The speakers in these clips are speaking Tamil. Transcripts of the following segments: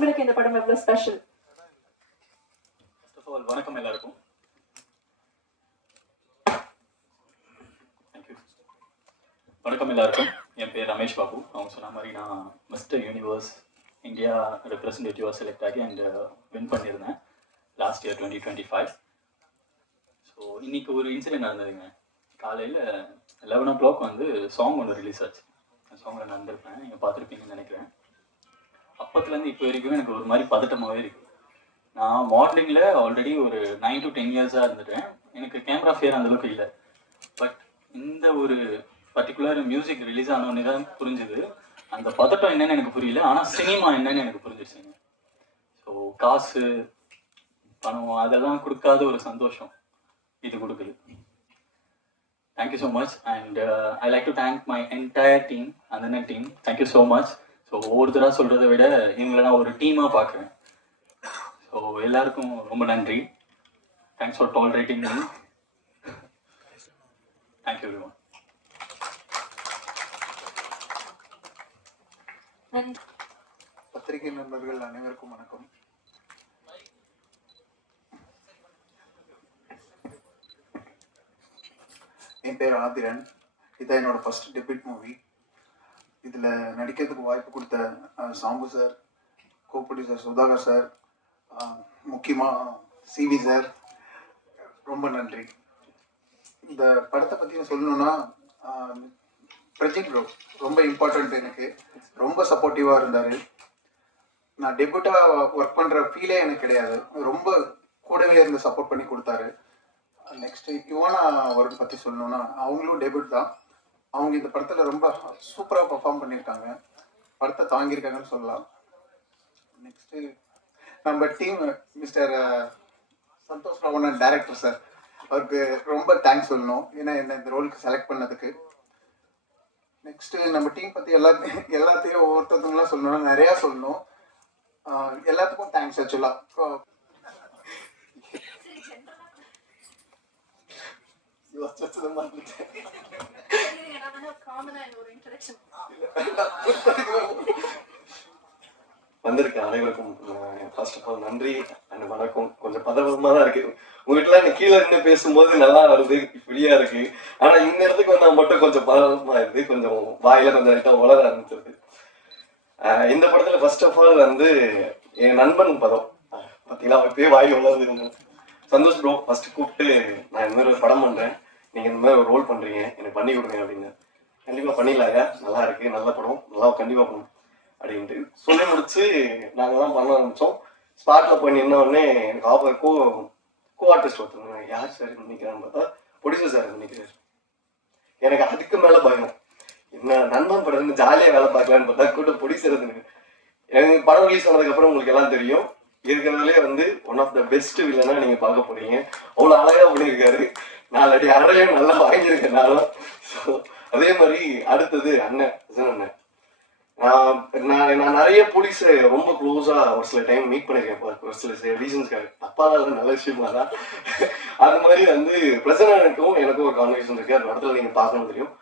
உங்களுக்கு இந்த படம் எவ்வளவு ஸ்பெஷல்? ஃபர்ஸ்ட் ஆஃப் ஆல் வணக்கம் எல்லாருக்கும். தேங்க்யூ. வணக்கம் எல்லாருக்கும். என் பேர் ரமேஷ் பாபு. அவங்க சொன்ன மாதிரி நான் மிஸ்டர் யூனிவர்ஸ் இந்தியா ரெப்ரஸன்டேட்டிவாக செலக்ட் ஆகி அண்ட் வின் பண்ணியிருந்தேன் லாஸ்ட் இயர் 2025. ஸோ இன்னைக்கு ஒரு இன்சிடென்ட் நடந்ததுங்க. காலையில் 11 o'clock வந்து சாங் ஒன்று ரிலீஸ் ஆச்சு. அந்த சாங்கில் நான் வந்திருப்பேன், நீங்கள் பார்த்துருப்பீங்கன்னு நினைக்கிறேன். அப்பத்துலேருந்து இப்போ வரைக்கும் எனக்கு ஒரு மாதிரி பதட்டமாகவே இருக்குது. நான் மாடலிங்கில் ஆல்ரெடி ஒரு 9 to 10 years இருந்துட்டேன். எனக்கு கேமரா ஃபேர் அந்தளவுக்கு இல்லை. பட் இந்த ஒரு பர்டிகுலர் மியூசிக் ரிலீஸ் ஆனோடனே தான் புரிஞ்சுது அந்த பதட்டம் என்னன்னு எனக்கு புரியல. ஆனால் சினிமா என்னன்னு எனக்கு புரிஞ்சிருச்சுங்க. ஸோ காசு பணம் அதெல்லாம் கொடுக்காத ஒரு சந்தோஷம் இது கொடுக்குது. Thank you so much and I like to thank my entire team, Andanan team. Thank you so much. So ஒவ்வொருத்தராக சொல்கிறத விட இவங்களை நான் ஒரு டீமாக பார்க்குறேன். ஸோ எல்லாருக்கும் ரொம்ப நன்றி. Thanks for tolerating me. Thank you everyone. பத்திரிகை நண்பர்கள் அனைவருக்கும் வணக்கம். என் பேர் ஆதிரன். இதான் என்னோட ஃபர்ஸ்ட் டெபியூட் மூவி. இதில் நடிக்கிறதுக்கு வாய்ப்பு கொடுத்த Sambu sir, co producer Sudhakar sir, முக்கியமாக சிவி சார், ரொம்ப நன்றி. இந்த படத்தை பற்றி சொல்லணுன்னா பிரஜித் ப்ரோ ரொம்ப இம்பார்ட்டண்ட். எனக்கு ரொம்ப சப்போர்ட்டிவாக இருந்தார். நான் டெபியூட்டாக ஒர்க் பண்ணுற ஃபீலே எனக்கு கிடையாது. ரொம்ப கூடவே இருந்து சப்போர்ட் பண்ணி கொடுத்தாரு. நெக்ஸ்ட்டு யுவனா அவரை பற்றி சொல்லணுன்னா அவங்களும் டெபியூட் தான். அவங்க இந்த படத்தில் ரொம்ப சூப்பராக பர்ஃபார்ம் பண்ணியிருக்காங்க. படத்தை தாங்கியிருக்காங்கன்னு சொல்லலாம். நெக்ஸ்ட்டு நம்ம team mister Santhosh Ravanan director sir, அவருக்கு ரொம்ப தேங்க்ஸ் சொல்லணும். ஏன்னா என்ன இந்த ரோலுக்கு செலக்ட் பண்ணதுக்கு. நெக்ஸ்ட்டு நம்ம டீம் பற்றி எல்லாத்தையும் ஒவ்வொருத்தவங்களாம் சொல்லணும்னா நிறையா சொல்லணும். எல்லாத்துக்கும் தேங்க்ஸ். ஆக்சுவலாக வந்திருக்க அனைவருக்கும் ஃபர்ஸ்ட் ஆஃப் ஆல் நன்றி அண்ட் வணக்கம். கொஞ்சம் பதவிதமாக தான் இருக்கு. உங்ககிட்டலாம் நீ கீழே இருந்து பேசும்போது நல்லா வருது, ஃப்ரீயா இருக்கு. ஆனா இந்த இடத்துக்கு வந்தா மட்டும் கொஞ்சம் பதவிதமா இருக்கு. கொஞ்சம் வாயில கொஞ்சம் லைட்டாக வளர ஆரம்பிச்சிருக்கு. இந்த படத்துல ஃபர்ஸ்ட் ஆஃப் ஆல் வந்து என் நண்பன் பதம் பார்த்தீங்களா, அப்பயே வாய் வளருது. சந்தோஷ் ப்ரோ ஃபர்ஸ்ட் கூப்பிட்டு நான் இந்த மாதிரி ஒரு படம் பண்றேன், நீங்க இந்த மாதிரி ஒரு ரோல் பண்றீங்க, எனக்கு பண்ணி கொடுங்க அப்படின்னு. கண்டிப்பா பண்ணிடலாங்க, நல்லா இருக்கு, நல்ல படம், நல்லா கண்டிப்பா பண்ணும் அப்படின்ட்டு சொல்லி முடிச்சு நாங்கள் தான் பண்ண ஆரம்பித்தோம். ஸ்பாட்டில் போய் நின்ன உடனே எனக்கு கோ ஆர்டிஸ்ட் ஒருத்தவங்க, யார் சார் நினைக்கிறான்னு பார்த்தா ப்ரொடியூசர் சார் நினைக்கிறார். எனக்கு அதுக்கு மேலே பயம், என்ன நண்பன் படம் ஜாலியாக வேலை பார்க்கலான்னு பார்த்தா கூட ப்ரொடியூசர் இருக்கு. எனக்கு படம் ரிலீஸ் ஆனதுக்கப்புறம் உங்களுக்கு எல்லாம் தெரியும், இருக்கிறதுலே வந்து ஒன் ஆஃப் த பெஸ்ட் வில்லனா நீங்கள் பார்க்க போறீங்க. அவ்வளோ அழகாக பண்ணியிருக்காரு. 4 அடி அறையும் நல்லா வாங்கியிருக்கேன். ஸோ அதே மாதிரி அடுத்தது அண்ணன் அண்ணன், நான் நிறைய போலீஸை ரொம்ப க்ளோஸாக ஒரு சில டைம் மீட் பண்ணியிருக்கேன். ஒரு சில ரீசன்ஸ்க்காக, தப்பாக நல்ல விஷயமா தான். அது மாதிரி வந்து பிரசன்னனுக்கும் எனக்கும் ஒரு கான்வர்சேஷன் இருக்கு. அந்த இடத்துல நீங்கள் பார்க்கணும் தெரியும்.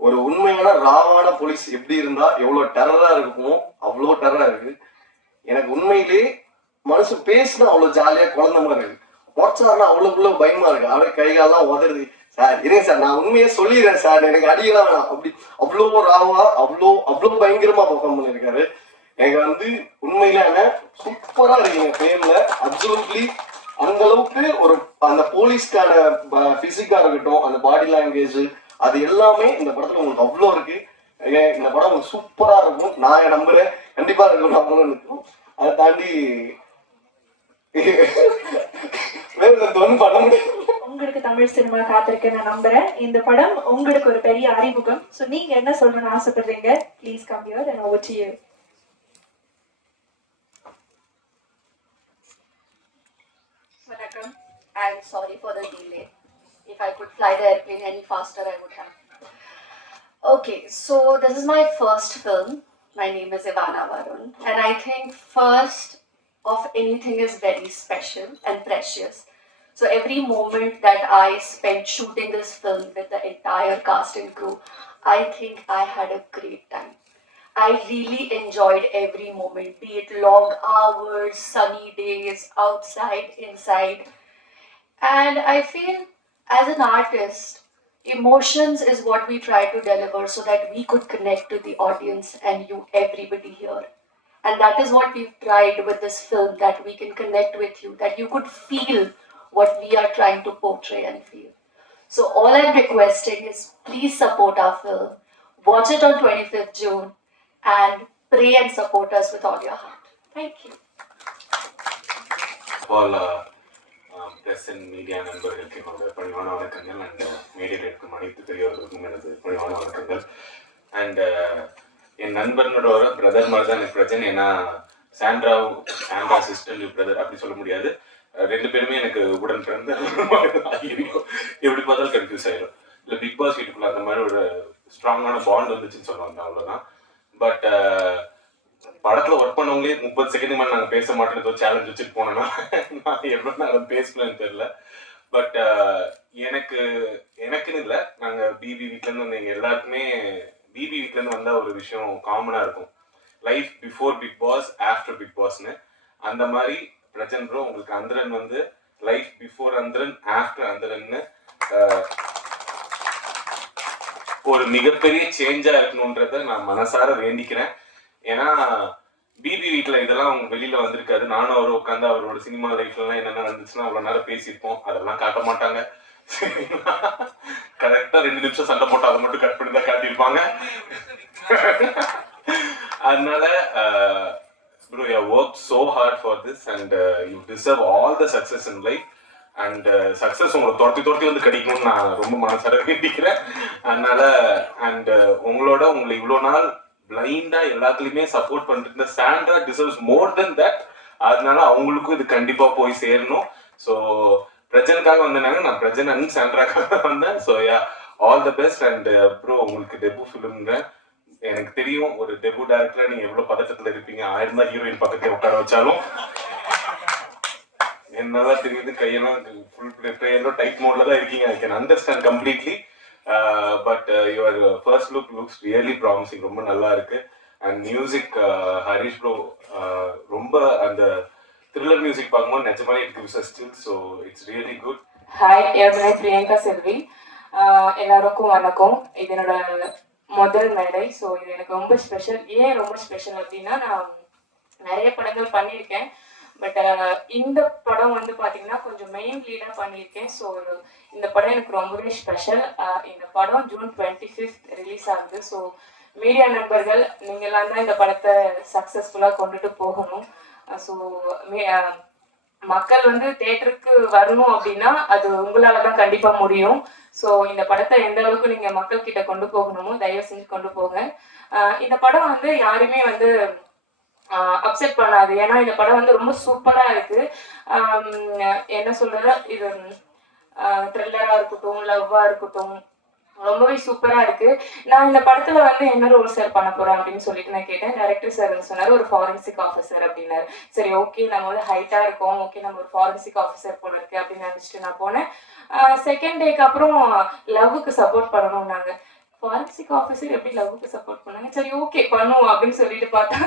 ஒரு உண்மையான ராவான போலீஸ் எப்படி இருந்தா எவ்வளோ டெரராக இருக்குமோ அவ்வளோ டெரராக இருக்கு. எனக்கு உண்மையிலே மனசு பேசினா அவ்வளோ ஜாலியாக குழந்த மாதிரி இருக்கு. உடச்சாருன்னா அவ்வளோக்குள்ள பயமா இருக்கு. அப்படியே கைகாலெல்லாம் உதருது. சார் இருங்க சார், நான் உண்மையே சொல்லிடுறேன் சார், எனக்கு அடியெல்லாம் வேணாம். அப்படி அவ்வளோ ராவா அவ்வளோ பயங்கரமா பர்ஃபார்ம் பண்ணியிருக்காரு. எனக்கு வந்து உண்மையில சூப்பரா இருக்கீங்க பேர்ல. அப்சல்யூட்லி அந்த அளவுக்கு ஒரு அந்த போலீஸ்க்கான பிசிக்கா இருக்கட்டும், அந்த பாடி லாங்குவேஜ், அது எல்லாமே இந்த படத்துல உங்களுக்கு அவ்வளோ இருக்கு. இந்த படம் உங்களுக்கு சூப்பரா இருக்கும், நான் நம்புறேன். கண்டிப்பா இருக்கும், நான் இருக்கும். அதை தாண்டி பண்ண முடியும். உங்களுக்கு தமிழ் சினிமா காத்திருக்கேன் நான் நம்புறேன். இந்த படம் உங்களுக்கு ஒரு பெரிய அறிமுகம். சோ நீங்க என்ன சொல்லணும்னு ஆசைப்படுறீங்க? Please come here and over to you. Vanakkam. I'm sorry for the delay. If I could fly the airplane any faster, I would have. Okay, so this is my first film. My name is Ivana Varun, and I think first of anything is very special and precious. So every moment that I spent shooting this film with the entire cast and crew, I think I had a great time. I really enjoyed every moment, be it long hours, sunny days, outside, inside. And I feel as an artist, emotions is what we try to deliver so that we could connect to the audience and you, everybody here. And that is what we've tried with this film, that we can connect with you, that you could feel what we are trying to portray and feel. So all I'm requesting is please support our film. Watch it on 25th June and pray and support us with all your heart. Thank you. All press and media நண்பர்களுக்கு என்னோட பணிவான வணக்கங்கள் அண்ட் மீடியாவில் இருக்கும் அனைத்து பெரியவர்களுக்கும் எனது பணிவான வணக்கங்கள் அண்ட் என் நண்பர்களோட ஒரு பிரதர் மாதிரி தான் எனக்கு பிரச்சனை. ஏன்னா சாண்ட்ரா சிஸ்டர் பிரதர் அப்படி சொல்ல முடியாது. ரெண்டு பேருமே எனக்கு உடன் பிறந்த எப்படி பார்த்தாலும் கன்ஃபியூஸ் ஆயிடும். இல்லை பிக் பாஸ் வீட்டுக்குள்ள அந்த மாதிரி ஒரு ஸ்ட்ராங்கான பாண்ட் வந்துச்சுன்னு சொல்லுவாங்க, அவ்வளோதான். பட் படத்துல ஒர்க் பண்ணவங்களே 30 செகண்ட் மேலே நாங்கள் பேச மாட்டோம் ஏதோ சேலஞ்ச் வச்சுட்டு போனோம்னா நான் எவ்வளோ நாங்கள் பேசலன்னு தெரியல. பட் எனக்குன்னு இல்லை, நாங்கள் பிபி வீட்டிலேருந்து வந்து எங்கள் எல்லாருக்குமே பிபி வீட்டிலேருந்து வந்தால் ஒரு விஷயம் காமனாக இருக்கும், life before Bigg Boss after Bigg பாஸ்னு. அந்த மாதிரி பிரச்சனை ப்ரோ உங்களுக்கு அந்தரன் வந்து லைஃப் பிஃபோர் அந்தரன் ஆஃப்டர் அந்தரன்னு ஒரு மிகப்பெரிய சேஞ்சாக இருக்கணுன்றத நான் மனசார வேண்டிக்கிறேன். ஏன்னா பிபி வீட்டில் இதெல்லாம் அவங்க வெளியில வந்திருக்காது. நானும் அவரும் உட்காந்து அவரோட சினிமா லைஃப்லாம் என்னென்ன நடந்துச்சுன்னா அவ்வளோ நேரம் பேசியிருப்போம். அதெல்லாம் காட்ட மாட்டாங்க. கரெக்டாக 2 நிமிஷம் சண்டை போட்டு அதை மட்டும் கட் பண்ணி தான் காட்டியிருப்பாங்க. அதனால bro, you have worked so hard for this and you deserve all the success in life. And success உங்களை துரத்தி வந்து கிடைக்கணும்னு நான் ரொம்ப மனசார வேண்டிக்கிறேன். அதனால அண்ட் உங்களை இவ்வளோ நாள் பிளைண்டா எல்லாத்துலயுமே சப்போர்ட் பண்ணிட்டு Sandra deserves more then that. அதனால அவங்களுக்கும் இது கண்டிப்பா போய் சேரணும். ஸோ பிரஜனுக்காக வந்தாங்க, நான் பிரஜன் அண்ட் சாண்ட்ராக்காக வந்தேன். So yeah, all the best. And bro உங்களுக்கு டெபு ஃபிலிம்ங்க, எனக்கு தெரியும் ஒரு டெபு டைரக்டரா நீங்க எவ்வளவு பதட்டத்துல இருப்பீங்க. 1000 தான் ஹீரோயின் பக்கத்துல உட்கார வச்சாலும் என்னால தெரியுது, கையெல்லாம் ஃபுல் ப்ளேயர்ல டைட் மோட்ல தான் இருக்கீங்க. I can understand completely. But your first looks really promising, ரொம்ப நல்லா இருக்கு. அண்ட் மியூசிக் ஹரிஷ் ப்ரோ ரொம்ப அந்த த்ரில்லர் மியூசிக் பார்க்கும்போது நிஜமாலே it gives a still. So it's really good. Hi, என் பேர் பிரியங்கா செல்வி. எல்லாருக்கும் வணக்கம். இது என்னோட முதல் மேடை. ஸோ இது எனக்கு ரொம்ப ஸ்பெஷல். ஏன் ரொம்ப ஸ்பெஷல் அப்படின்னா, நான் நிறைய படங்கள் பண்ணியிருக்கேன். பட் இந்த படம் வந்து பார்த்தீங்கன்னா கொஞ்சம் மெயின் லீடாக பண்ணியிருக்கேன். ஸோ இந்த படம் எனக்கு ரொம்பவே ஸ்பெஷல். இந்த படம் ஜூன் 25th ரிலீஸ் ஆகுது. ஸோ மீடியா நண்பர்கள் நீங்கள்லாம் தான் இந்த படத்தை சக்ஸஸ்ஃபுல்லாக கொண்டுட்டு போகணும். ஸோ மக்கள் வந்து தேட்டருக்கு வரணும் அப்படின்னா அது உங்களால தான் கண்டிப்பாக முடியும். ஸோ இந்த படத்தை எந்த அளவுக்கு நீங்கள் மக்கள் கிட்ட கொண்டு போகணுமோ தயவு செஞ்சு கொண்டு போங்க. இந்த படம் வந்து யாருமே வந்து அப்செட் பண்ணாது. ஏன்னா இந்த படம் வந்து ரொம்ப சூப்பரா இருக்கு. என்ன சொல்றது, இது த்ரில்லரா இருக்கட்டும், லவ்வா இருக்கட்டும், ரொம்பவே சூப்பரா இருக்கு. நான் இந்த படத்துல வந்து என்ன ரோல் சார் பண்ண போறேன் அப்படின்னு சொல்லிட்டு நான் கேட்டேன். டைரக்டர் சார் சொன்னாரு ஒரு ஃபாரன்சிக் ஆஃபீஸர் அப்படின்னாரு. சரி, ஓகே, நம்ம வந்து ஹைட்டா இருக்கோம், ஓகே நம்ம ஒரு ஃபாரன்சிக் ஆஃபீஸர் போல இருக்கு அப்படின்னு நினைச்சிட்டு நான் போனேன். செகண்ட் டேக்கு அப்புறம் லவ்வுக்கு சப்போர்ட் பண்ணணும்னாங்க. ஃபாரன்சிக் ஆஃபீஸர் எப்படி லவ்வுக்கு சப்போர்ட் பண்ணாங்க. சரி, ஓகே பண்ணுவோம் அப்படின்னு சொல்லிட்டு பார்த்தா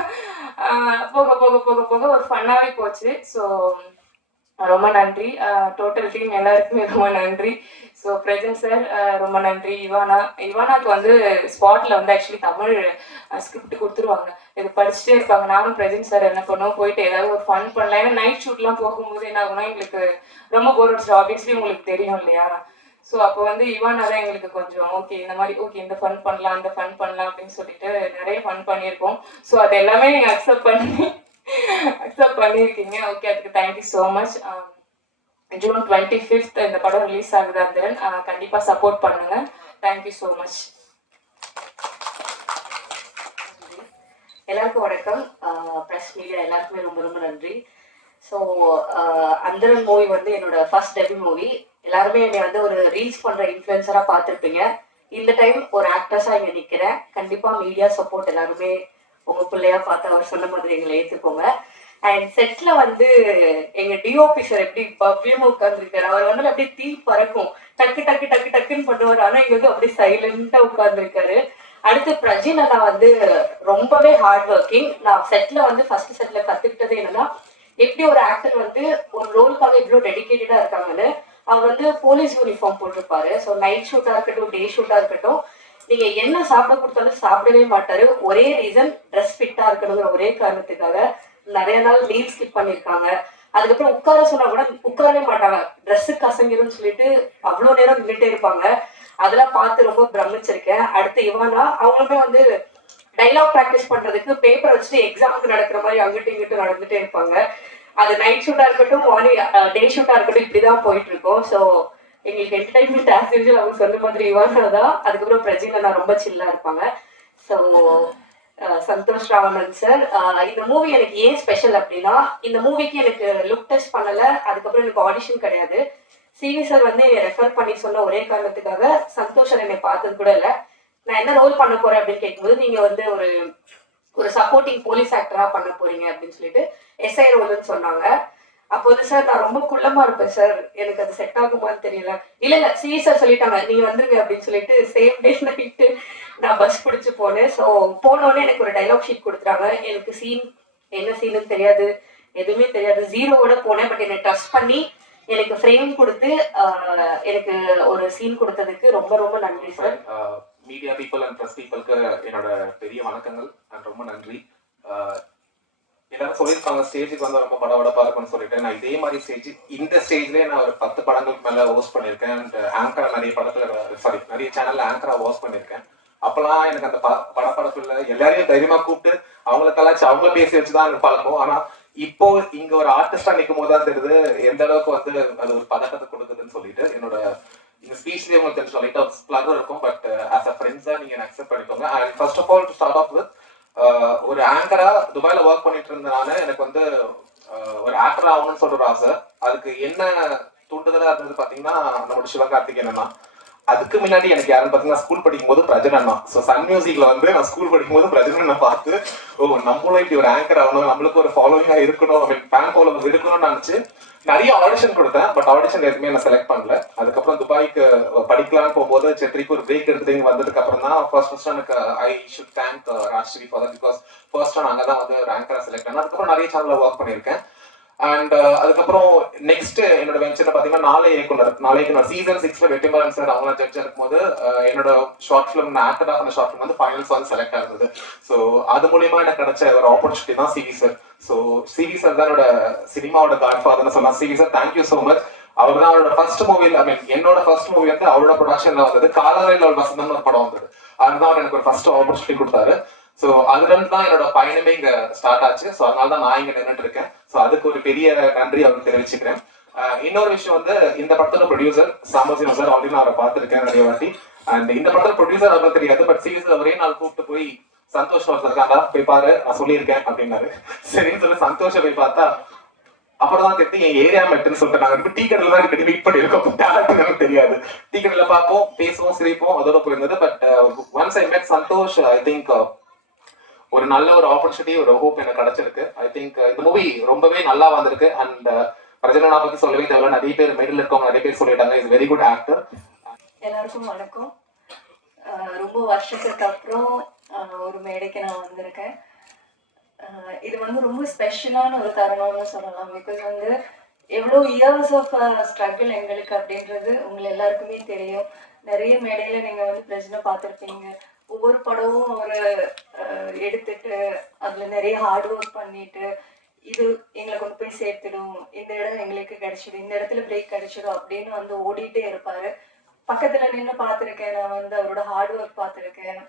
போக போக போக போக ஒரு ஃபன்னாகவே போச்சு. ஸோ ரொம்ப நன்றி. டோட்டல் டீம் எல்லாருக்குமே ரொம்ப நன்றி. ஸோ பிரஜன் சார் ரொம்ப நன்றி. இவானாக்கு வந்து ஸ்பாட்டில் வந்து ஆக்சுவலி தமிழ் ஸ்கிரிப்ட் கொடுத்துருவாங்க, இது படிச்சுட்டே இருப்பாங்க. நானும் பிரஜன் சார் என்ன பண்ணுவோம், போயிட்டு ஏதாவது ஒரு ஃபன் பண்ணலாம். ஏன்னா நைட் ஷூட்லாம் போகும்போது என்ன ஆகுனா எங்களுக்கு ரொம்ப போர் அடிச்சிடும். ஆப்வியஸ்லி உங்களுக்கு தெரியும் இல்லையா. ஸோ அப்போ வந்து இவானா தான் எங்களுக்கு கொஞ்சம் ஓகே இந்த மாதிரி ஓகே இந்த ஃபன் பண்ணலாம் அந்த ஃபன் பண்ணலாம் அப்படின்னு சொல்லிட்டு நிறைய ஃபன் பண்ணியிருக்கோம். ஸோ அது எல்லாமே நீங்கள் அக்செப்ட் பண்ணியிருக்கீங்க. ஓகே, அதுக்கு thank you so much. June 25th இந்த படம் ரிலீஸ் ஆகுது. அந்த கண்டிப்பாக சப்போர்ட் பண்ணுங்க. Thank you so much. எல்லாருக்கும் வணக்கம். ப்ரெஸ் மீடியா எல்லாருக்குமே ரொம்ப ரொம்ப நன்றி. ஸோ அந்தரன் மூவி வந்து என்னோட ஃபர்ஸ்ட் டெபியூ மூவி. எல்லாருமே என்னை வந்து ஒரு ரீல்ஸ் பண்ற இன்ஃப்ளூயன்சரா பார்த்துருப்பீங்க. இந்த டைம் ஒரு ஆக்ட்ரஸா இங்க நிக்கிறேன். கண்டிப்பா மீடியா சப்போர்ட் எல்லாருமே உங்க பிள்ளையா பார்த்து அவர் சொன்ன மாதிரி எங்களை ஏத்துக்கோங்க. அண்ட் செட்ல வந்து எங்க டிஓபி சார் எப்படி பவ்யமா உட்கார்ந்துருக்காரு. அவர் வந்து அப்படியே தீ பறக்கும், டக்கு டக்கு டக்கு டக்குன்னு பண்ணுவார். ஆனா இங்க வந்து அப்படியே சைலண்டா உட்கார்ந்துருக்காரு. அடுத்து பிரஜின் அண்ணா வந்து ரொம்பவே ஹார்ட் ஒர்க்கிங். நான் செட்ல வந்து ஃபர்ஸ்ட் செட்ல கத்துக்கிட்டது என்னன்னா எப்படி ஒரு ஆக்டர் வந்து ஒரு ரோலுக்காக இவ்வளோ டெடிக்கேட்டடா இருக்காங்கன்னு. அவர் வந்து போலீஸ் யூனிஃபார்ம் போட்டிருப்பாரு. ஸோ நைட் ஷூட்டா இருக்கட்டும், டே ஷூட்டா இருக்கட்டும், நீங்க என்ன சாப்பிட கொடுத்தாலும் சாப்பிடவே மாட்டாரு. ஒரே ரீசன் ட்ரெஸ் ஃபிட்டா இருக்கணுங்கிற ஒரே காரணத்துக்காக நிறைய நாள் லீவ் ஸ்கிப் பண்ணியிருக்காங்க. அதுக்கப்புறம் உட்கார சொன்னா கூட உட்காரவே மாட்டாங்க, ட்ரெஸ்ஸு கசங்கிரும்னு சொல்லிட்டு அவ்வளோ நேரம் நின்றுட்டே இருப்பாங்க. அதெல்லாம் பார்த்து ரொம்ப பிரமிச்சிருக்கேன். அடுத்து இவானா, அவங்களுமே வந்து டைலாக் ப்ராக்டிஸ் பண்றதுக்கு பேப்பர் வச்சுட்டு எக்ஸாமுக்கு நடக்கிற மாதிரி அங்கிட்டு இங்கிட்டு நடந்துட்டே இருப்பாங்க. அது நைட் ஷூட்டா இருக்கட்டும், மார்னிங் டே ஷூட்டா இருக்கட்டும், இப்படிதான் போயிட்டு இருக்கோம். ஸோ எங்களுக்கு என்டர்டைன்மெண்ட் ஆஸ் யூஷுவல் அவங்க சொன்ன மாதிரி இவானா தான். அதுக்கப்புறம் பிரஜினா நான் ரொம்ப சில்லா இருப்பாங்க. ஸோ சந்தோஷ் ராவணன் சார், இந்த மூவி எனக்கு ஏன் ஸ்பெஷல் அப்படின்னா, இந்த மூவிக்கு எனக்கு லுக் டெஸ்ட் பண்ணல, அதுக்கப்புறம் எனக்கு ஆடிஷன் கிடையாது. சிவி சார் வந்து என்னை ரெஃபர் பண்ணி சொன்ன ஒரே காரணத்துக்காக சந்தோஷ் சார் என்னை பார்த்தது கூட இல்லை. நான் என்ன ரோல் பண்ண போறேன் அப்படின்னு கேட்கும்போது நீங்க வந்து ஒரு சப்போர்ட்டிங் போலீஸ் ஆக்டரா பண்ண போறீங்க அப்படின்னு சொல்லிட்டு எஸ்ஐ ரோல்னு சொன்னாங்க. அப்போது சார் நான் ரொம்ப குள்ளமா இருப்பேன் சார், எனக்கு அது செட் ஆகுமான்னு தெரியல. இல்ல சிவி சார் சொல்லிட்டாங்க நீங்க வந்துருங்க அப்படின்னு சொல்லிட்டு சேம் டே நைட்டு நான் பஸ் பிடிச்சு போனேன். ஸோ போனோடனே எனக்கு ஒரு டைலாக் ஷீட் கொடுத்துட்டாங்க. எனக்கு சீன் என்ன சீனுன்னு தெரியாது, எதுவுமே தெரியாது, ஜீரோவோட போனேன். பட் என்னை ட்ரஸ்ட் பண்ணி எனக்கு ஃப்ரேம் கொடுத்து எனக்கு ஒரு சீன் கொடுத்ததுக்கு ரொம்ப ரொம்ப நன்றி sir. Media people and press பீப்புளுக்கு என்னோட பெரிய வணக்கங்கள் அண்ட் ரொம்ப நன்றி. எல்லாரும் சொல்லியிருப்பாங்க ஸ்டேஜுக்கு வந்து ரொம்ப படபடப்பா இருக்கும்னு சொல்லிட்டு, நான் இதே மாதிரி ஸ்டேஜ் இந்த ஸ்டேஜ்லேயே நான் ஒரு 10 படங்களுக்கு மேலே ஹோஸ்ட் பண்ணியிருக்கேன். அண்ட் ஆங்கரா நிறைய படத்துல நிறைய சேனல்ல ஆங்கரா ஹோஸ்ட் பண்ணியிருக்கேன். அப்பெல்லாம் எனக்கு அந்த படப்படப்பு இல்லை, எல்லாரையும் தைரியமா கூப்பிட்டு அவங்கள கலாச்சு அவங்கள பேசி வச்சுதான் எனக்கு பழக்கம். ஆனா இப்போ இங்க ஒரு ஆர்டிஸ்டா நிற்கும் போது தான் தெரியுது எந்த அளவுக்கு வந்து அது ஒரு பதட்டத்தை கொடுக்குதுன்னு சொல்லிட்டு. என்னோட இந்த ஸ்பீச்லேயே உங்களுக்கு தெரிஞ்ச லைட் ஆஃப் ஸ்ப்ளர் இருக்கும், பட் ஆஸ் அ ஃப்ரெண்ட்ஸா நீங்க அக்செப்ட் பண்ணிக்கோங்க. And first of all to start off with, ஒரு ஆங்கரா துபாயில ஒர்க் பண்ணிட்டு இருந்தனால எனக்கு வந்து ஒரு ஆக்டர் ஆகணும்னு சொல்ற ஒரு ஆசை. அதுக்கு என்ன தூண்டுதலா இருந்தது பாத்தீங்கன்னா நம்மளோட சிவகார்த்திகேயன் அண்ணா. அதுக்கு முன்னாடி எனக்கு யாருன்னு பாத்தீங்கன்னா ஸ்கூல் படிக்கும் போது பிரஜன் அண்ணா. ஸோ சன் மியூசிக்ல வந்து நான் ஸ்கூல் படிக்கும் போது பிரஜன் அண்ணா பார்த்து நம்மளும் இப்படி ஒரு ஆங்கர் ஆகணும், நம்மளுக்கு ஒரு ஃபாலோவிங்கா இருக்கணும், ஃபேன் ஃபாலோவர்ஸ் இருக்கணும்னு நினைச்சு நிறைய ஆடிஷன் கொடுத்தேன். பட் ஆடிஷன் எதுவுமே நான் செலக்ட் பண்ணல. அதுக்கப்புறம் துபாய்க்கு படிக்கலான்னு போகும்போது சென்னைக்கு ஒரு பிரேக் எடுத்துட்டு இங்க வந்ததுக்கு அப்புறம் தான் ஃபர்ஸ்ட் எனக்கு I should thank Rajshri for that. Because first நான் அங்கே தான் வந்து ரேங்கரா செலக்ட் பண்ணேன். அதுக்கப்புறம் நிறைய சேனல்ல ஒர்க் பண்ணியிருக்கேன். அண்ட் அதுக்கப்புறம் நெக்ஸ்ட் என்னோட வெஞ்சர் பாத்தீங்கன்னா நாளை இயக்குனர் சீசன் 6 வெற்றிமாறன் சார் அவங்க ஜட்ஜா இருக்கும்போது என்னோட ஷார்ட் ஃபிலிம் ஆக்டர் ஆஃப் அந்த ஷார்ட் ஃபிலிம் வந்து ஃபைனல்ஸ் வந்து செலக்ட் ஆகுது. ஸோ அது மூலியமா எனக்கு கிடைச்ச ஒரு ஆப்பர்ச்சுனிட்டி தான் CV sir. So CV sir தான் என்னோட சினிமாவோட காட் ஃபாதர்னு சொல்லலாம். CV sir thank you so much. அவர் தான் அவரோட ஃபர்ஸ்ட் மூவி, ஐ மீன் என்னோட ஃபர்ஸ்ட் மூவி வந்து அவரோட ப்ரொடக்ஷன்ல வந்தது. காலநிலையில் ஒரு வசந்தம் ஒரு படம் வந்தது. அதுதான் அவர் எனக்கு ஒரு ஃபர்ஸ்ட் ஆப்பர்ச்சுனிட்டி கொடுத்தாரு. ஸோ அதுலேருந்து தான் என்னோட பயணமே இங்க ஸ்டார்ட் ஆச்சு. ஸோ அதனால தான் நான் இங்க நின்றுட்டு இருக்கேன். ஸோ அதுக்கு ஒரு பெரிய நன்றி அவருக்கு தெரிவிச்சுக்கிறேன். இன்னொரு விஷயம் வந்து இந்த படத்தோட ப்ரொடியூசர் சாம்பசிவம் சார், ஆல்ரெடி நான் அவரை பார்த்துருக்கேன் நிறைய வாட்டி. அண்ட் இந்த படத்தோட ப்ரொடியூசர் அவருக்கு தெரியாது, பட் சீரியஸ் ஒரே நாள் கூப்பிட்டு போய் சந்தோஷம் இருக்காங்க போய் பாரு நான் சொல்லியிருக்கேன் அப்படின்னாரு. சரின்னு சொல்லி சந்தோஷம் போய் பார்த்தா அப்புறம் தான் தெரிஞ்சு என் ஏரியா மெட்டுன்னு சொல்லிட்டு நாங்கள் டீ கடையில் தான் இப்படி மீட் பண்ணியிருக்கோம். டேரக்ட் எனக்கு தெரியாது. டீ கடையில் பார்ப்போம், பேசுவோம், சிரிப்போம், அதோட போயிருந்தது. பட் ஒன்ஸ் ஐ மெட் சந்தோஷ், ஐ திங்க் ஒரு நல்ல ஒரு ஆப்பர்ச்சுனிட்டி, ஒரு ஹோப் எனக்கு கிடைச்சிருக்கு. ஐ திங்க் இந்த மூவி ரொம்பவே நல்லா வந்திருக்கு. அண்ட் பிரஜனா பத்தி சொல்லவே தேவை, நிறைய பேர் மெடல் இருக்கவங்க நிறைய பேர் சொல்லிட்டாங்க. Is very good actor. எல்லாருக்கும் வணக்கம். ரொம்ப வருஷத்துக்கு அப்புறம் ஒரு மேடைக்கு நான் வந்திருக்கேன். இது வந்து ரொம்ப ஸ்பெஷலான ஒரு தருணம்னு சொல்லலாம். பிகாஸ் வந்து எவ்வளோ இயர்ஸ் ஆஃப் ஸ்ட்ரகிள் எங்களுக்கு அப்படின்றது உங்களை எல்லாருக்குமே தெரியும். நிறைய மேடையில் நீங்கள் வந்து பிரச்சனை பார்த்துருப்பீங்க. ஒவ்வொரு படமும் ஒரு எடுத்துட்டு அதில் நிறைய ஹார்ட் ஒர்க் பண்ணிட்டு இது எங்களை கொண்டு போய் சேர்த்துடும், இந்த இடம் எங்களுக்கு கிடைச்சிடும், இந்த இடத்துல பிரேக் கிடைச்சிடும் அப்படின்னு வந்து ஓடிட்டே இருப்பாரு. பக்கத்தில் நின்று பார்த்துருக்கேன். நான் வந்து அவரோட ஹார்ட் ஒர்க் பார்த்துருக்கேன்,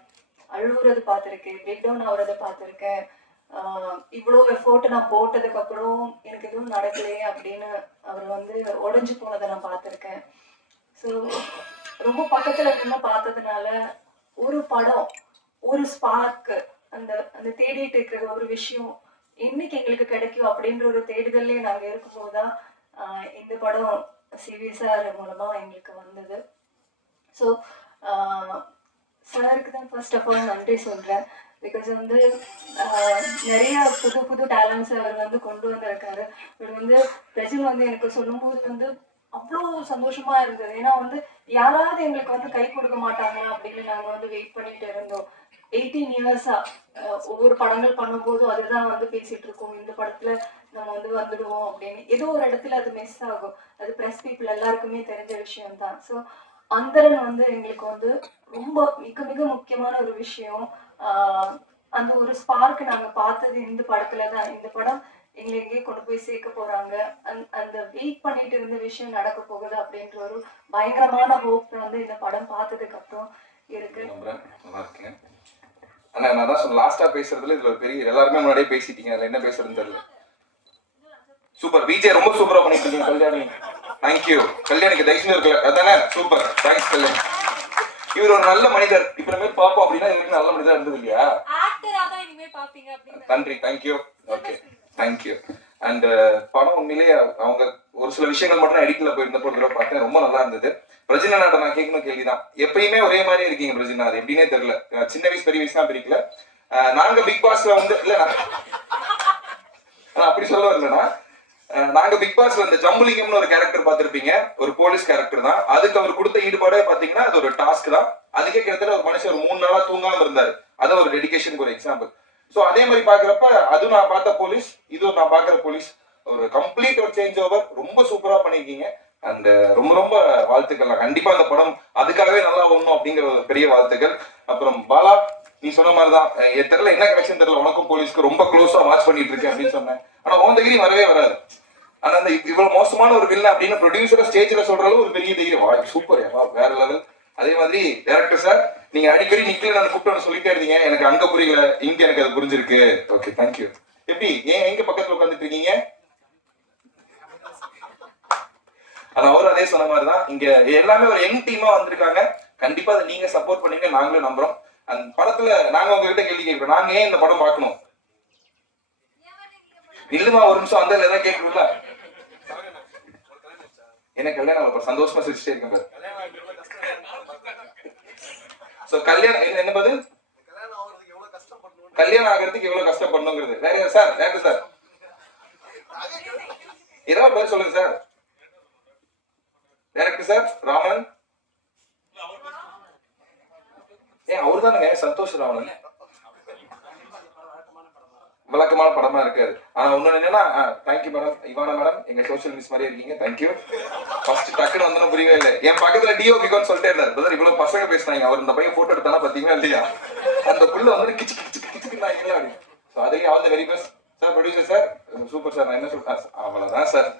அழுகுறது பார்த்துருக்கேன், பிரேக் டவுன் ஆகுறதை பார்த்துருக்கேன். இவ்வளோ எஃபோர்ட் நான் போட்டதுக்கு அப்புறம் எனக்கு எதுவும் நடக்கலையே அப்படின்னு அவர் வந்து உடஞ்சி போனதை நான் பார்த்துருக்கேன். ஸோ ரொம்ப பக்கத்தில் நின்று பார்த்ததுனால ஒரு படம், ஒரு ஸ்பார்க், அந்த அந்த தேடிட்டு இருக்கிற ஒரு விஷயம் என்னைக்கு எங்களுக்கு கிடைக்கும் அப்படின்ற ஒரு தேடுதல்லே நாங்கள் இருக்கும்போது தான் இந்த படம் சிவி சார் மூலமாக எங்களுக்கு வந்தது. ஸோ சாருக்கு தான் ஃபர்ஸ்ட் ஆஃப் ஆல் நன்றி சொல்கிறேன். பிகாஸ் வந்து நிறைய புது புது டேலண்ட்ஸ் அவர் வந்து கொண்டு வந்திருக்காரு. இவர் வந்து பிரஜன் வந்து எனக்கு சொல்லும்போது வந்து அவ்வளோ சந்தோஷமா இருந்தது. ஏன்னா வந்து யாராவது எங்களுக்கு வந்து கை கொடுக்க மாட்டாங்களா அப்படின்னு நாங்கள் வந்து வெயிட் பண்ணிட்டு இருந்தோம். 18 இயர்ஸா ஒவ்வொரு படங்கள் பண்ணும்போதும் அதுதான் வந்து பேசிட்டு இருக்கோம். இந்த படத்துல நம்ம வந்து வந்துடுவோம் அப்படின்னு. ஏதோ ஒரு இடத்துல அது மிஸ் ஆகும். அது பிரஸ் பீப்புள் எல்லாருக்குமே தெரிஞ்ச விஷயம் தான். ஸோ அந்தரன் வந்து எங்களுக்கு வந்து ரொம்ப மிக மிக முக்கியமான ஒரு விஷயம். அந்த ஒரு ஸ்பார்க் நாங்க பார்த்தது இந்த படத்துல தான். இந்த படம் எங்களை எங்கேயே கொண்டு போய் சேர்க்க போறாங்க, அந்த வெயிட் பண்ணிட்டு இருந்த விஷயம் நடக்க போகுது அப்படின்ற ஒரு பயங்கரமான ஹோப் வந்து இந்த படம் பார்த்ததுக்கு அப்புறம் இருக்கு. நல்லா இருக்கேன். ஆனா நான் தான் சொன்ன லாஸ்டா பேசுறதுல இதுல ஒரு பெரிய எல்லாருமே முன்னாடியே பேசிட்டீங்க. அதுல என்ன பேசுறதுன்னு தெரியல. சூப்பர் விஜய், ரொம்ப சூப்பரா பண்ணிட்டு இருக்கீங்க. கல்யாணி தேங்க்யூ. கல்யாணிக்கு தயவுசெய்து இருக்கல அதானே சூப்பர். தேங்க்ஸ் கல்யாணி. இவர் ஒரு நல்ல மனிதர். இப்புறமே பார்ப்போம் அப்படின்னா இவருக்கு நல்ல மனிதர் இருந்தது இல்லையா? நன்றி, தேங்க்யூ. Okay thank you. அண்ட் படம் உண்மையிலேயே அவங்க ஒரு சில விஷயங்கள் மட்டும் எடிட்ல போயிருந்தப்போ ஒரு தடவை பார்த்தேன், ரொம்ப நல்லா இருந்தது. பிரஜினா நாட்ட நான் கேட்கணும் கேள்விதான், எப்பயுமே ஒரே மாதிரி இருக்கீங்க பிரஜினா, அது எப்படின்னே தெரியல. சின்ன வயசு பெரிய வயசுலாம் பிரிக்கல. நாங்க பிக் பாஸ்ல வந்து இல்ல அப்படி சொல்ல வரலன்னா, நாங்க பிக் பாஸ்ல இந்த ஜம்புலிங்கம்னு ஒரு கேரக்டர் பார்த்திருப்பீங்க, ஒரு போலீஸ் கேரக்டர் தான். அதுக்கு அவர் கொடுத்த ஈடுபாடே பாத்தீங்கன்னா அது ஒரு டாஸ்க் தான். அதுக்கே கிட்டத்தட்ட ஒரு மனுஷன் ஒரு 3 நாளா தூங்காம இருந்தாரு. அது ஒரு டெடிகேஷனுக்கு ஒரு எக்ஸாம்பிள். சோ அதே மாதிரி பாக்குறப்ப அது நான் பார்த்த போலீஸ், இது நான் பாக்குற போலீஸ், ஒரு கம்ப்ளீட் ஒரு சேஞ்ச் ஓவர். ரொம்ப சூப்பரா பண்ணிருக்கீங்க. அண்ட் ரொம்ப ரொம்ப வாழ்த்துக்கள். கண்டிப்பா அந்த படம் அதுக்காகவே நல்லா வரணும் அப்படிங்கிற ஒரு பெரிய வாழ்த்துக்கள். அப்புறம் பாலா, நீ சொன்ன மாதிரிதான், என் தெரியல என்ன கனெக்ஷன் தெரியல, உனக்கும் போலீஸ்க்கு ரொம்ப க்ளோஸா வாட்ச் பண்ணிட்டு இருக்கேன் அப்படின்னு சொன்னேன். ஆனா உன் தைரியம் வரவே வராது. ஆனா அந்த இவ்வளவு மோசமான ஒரு வில்ல அப்படின்னு ப்ரொடியூசரை ஸ்டேஜ்ல சொல்றாலும் ஒரு பெரிய தைரியம். சூப்பர், வேற லெவல். அதே மாதிரி டைரக்டர் சார், நீங்க அடிக்கடி நிக்கல நான் கூப்பிட்டு சொல்லிட்டே இருந்தீங்க, எனக்கு அங்க புரியல, இங்க எனக்கு அது புரிஞ்சிருக்கு. Okay thank you. எப்படி ஏன் எங்க பக்கத்துல உட்காந்துட்டு இருக்கீங்க? ஆனா அவரும் அதே சொன்ன மாதிரிதான், இங்க எல்லாமே ஒரு யங் டீமா வந்திருக்காங்க. கண்டிப்பா அதை நீங்க சப்போர்ட் பண்ணீங்க, நாங்களும் நம்புறோம். அந்த படத்துல நாங்க உங்ககிட்ட கேள்வி கேட்கிறோம், நாங்க ஏன் இந்த படம் பார்க்கணும்? இல்லமா ஒரு நிமிஷம், அந்த ஏதாவது கேட்கணும்ல. என்ன கல்யாணம் சந்தோஷமா சிரிச்சுட்டே இருக்கேன். சோ கல்யாணம் என்ன பதில்? கல்யாணம் ஆகிறதுக்கு எவ்வளவு கஷ்டப்படணுங்கிறது. வேற சார், டேரக்டர் சார் ஏதாவது பேர் சொல்லுங்க சார். டைரக்டர் சார் ராமன், ஏன் அவரு தானுங்க சந்தோஷ் ராமன். விளக்கமான படமா இருக்காது. ஆனா ஒண்ணு என்னன்னா, தேங்க்யூ மேடம், இவானா மேடம், எங்க சோசியல் மிஸ் மாதிரியே இருக்கீங்க. தேங்க்யூ. ஃபர்ஸ்ட் டக்குன்னு வந்து புரியவே இல்லை. என் பக்கத்துல டிஓபிகான்னு சொல்லிட்டே இருந்தாரு. பிரதர் இவ்வளவு பசங்க பேசினாங்க, அவர் இந்த பையன் போட்டோ எடுத்தானா பாத்தீங்களா இல்லையா? அந்த புள்ள வந்து கிச்சு கிச்சு கிச்சுக்குனாங்களா அப்படி. ஸோ அதுலேயே all the very best sir. Producer sir super sir. நான் என்ன சொல்றேன், அவ்வளவுதான் சார்.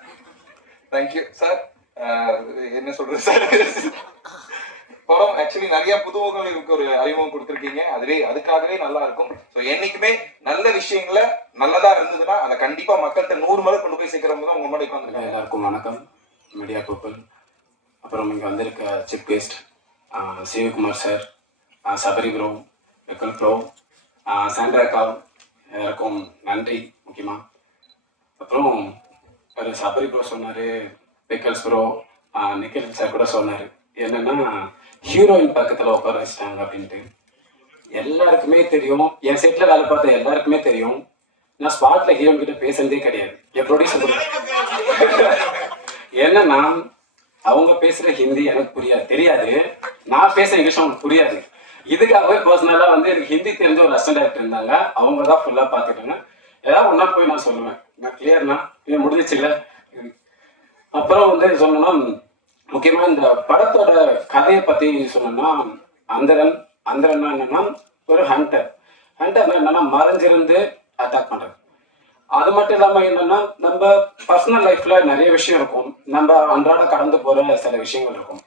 Thank you sir. என்ன சொல்றது சார், படம் ஆக்சுவலி நிறைய புதுமுகங்களுக்கு ஒரு அறிமுகம் கொடுத்துருக்கீங்க. அதுக்காகவே நல்லா இருக்கும். ஸோ என்னைக்குமே நல்ல விஷயங்கள நல்லதா இருந்ததுன்னா அதை கண்டிப்பா மக்கள்கிட்ட 100 முறை கொண்டு போய் சேர்க்கிறவங்க தான் உங்க முன்னாடி உட்காந்துருக்காங்க. எல்லாருக்கும் வணக்கம், மீடியா பீப்புள். அப்புறம் இங்கே வந்திருக்க chief guest Sivakumar sir, Sabari bro, வெக்கல் ப்ரோ, சாண்ட்ராக்கா, எல்லாருக்கும் நன்றி முக்கியமாக. அப்புறம் ஒரு சபரி ப்ரோ சொன்னார், வெக்கல்ஸ் ப்ரோ, நிக்கில் சார் கூட சொன்னார் என்னன்னா ஹீரோயின் பக்கத்தில் உட்கார வச்சிட்டாங்க அப்படின்ட்டு. எல்லாருக்குமே தெரியும், என் செட்டில் வேலை பார்த்த எல்லாருக்குமே தெரியும், நான் ஸ்பாட்ல ஹீரோயின் கிட்ட பேசுறதே கிடையாது. என் ப்ரொடியூசர் என்னன்னா அவங்க பேசுற ஹிந்தி எனக்கு புரியாது, தெரியாது. நான் பேசுற இங்கிலீஷ் அவங்களுக்கு புரியாது. இதுக்காகவே பர்சனலா வந்து எனக்கு ஹிந்தி தெரிஞ்ச ஒரு அசிஸ்டன்ட் டைரக்டர் இருந்தாங்க. அவங்க தான் ஃபுல்லா பார்த்துட்டாங்க. ஏதாவது ஒன்னா போய் நான் சொல்லுவேன், நான் கிளியர்னா இது முடிஞ்சிச்சுல. அப்புறம் வந்து சொல்லணும்னா முக்கியமா இந்த படத்தோட கதையை பத்தி சொல்லணும்னா, அந்தரன் என்னன்னா ஒரு ஹண்டர் என்னன்னா மறைஞ்சிருந்து அட்டாக் பண்றது. அது மட்டும் இல்லாம என்னன்னா நம்ம பர்சனல் லைஃப்ல நிறைய விஷயம் இருக்கும், நம்ம அன்றாட கடந்து போற சில விஷயங்கள் இருக்கும்.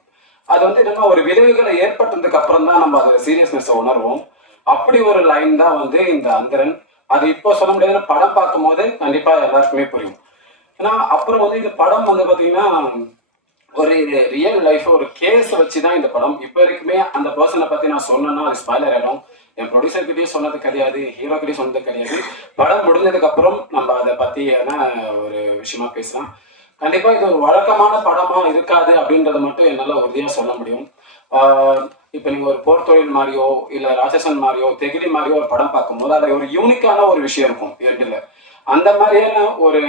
அது வந்து என்னன்னா ஒரு விளைவுகளை ஏற்பட்டதுக்கு அப்புறம் தான் நம்ம அதை சீரியஸ்னஸ் உணர்வோம். அப்படி ஒரு லைன் தான் வந்து இந்த அந்தரன். அது இப்போ சொல்ல முடியாது, படம் பார்க்கும் போது கண்டிப்பா எல்லாருக்குமே புரியும். ஏன்னா அப்புறம் வந்து இந்த படம் வந்து பாத்தீங்கன்னா ஒரு ரியல் லைஃப் ஒரு கேஸ் வச்சுதான் இந்த படம். இப்போ வரைக்குமே அந்த பர்சனை பத்தி நான் சொன்னேன்னா அது ஸ்பாய்லர் ஆயிடும். என் ப்ரொடியூசர் கிட்டேயும் சொன்னது கிடையாது, ஹீரோ கிட்டேயும் சொன்னது கிடையாது. படம் முடிஞ்சதுக்கு அப்புறம் நம்ம அதை பத்தியான ஒரு விஷயமா பேசலாம். கண்டிப்பா இது ஒரு வழக்கமான படமா இருக்காது அப்படின்றத மட்டும் என்னால உறுதியா சொல்ல முடியும். இப்ப நீங்க ஒரு போர் தொழில் மாதிரியோ இல்ல ராட்சசன் மாதிரியோ தெகிரி மாதிரியோ ஒரு படம் பார்க்கும்போது அது ஒரு யூனிக்கான ஒரு விஷயம் இருக்கும் இரண்டுல. அந்த மாதிரியான ஒரு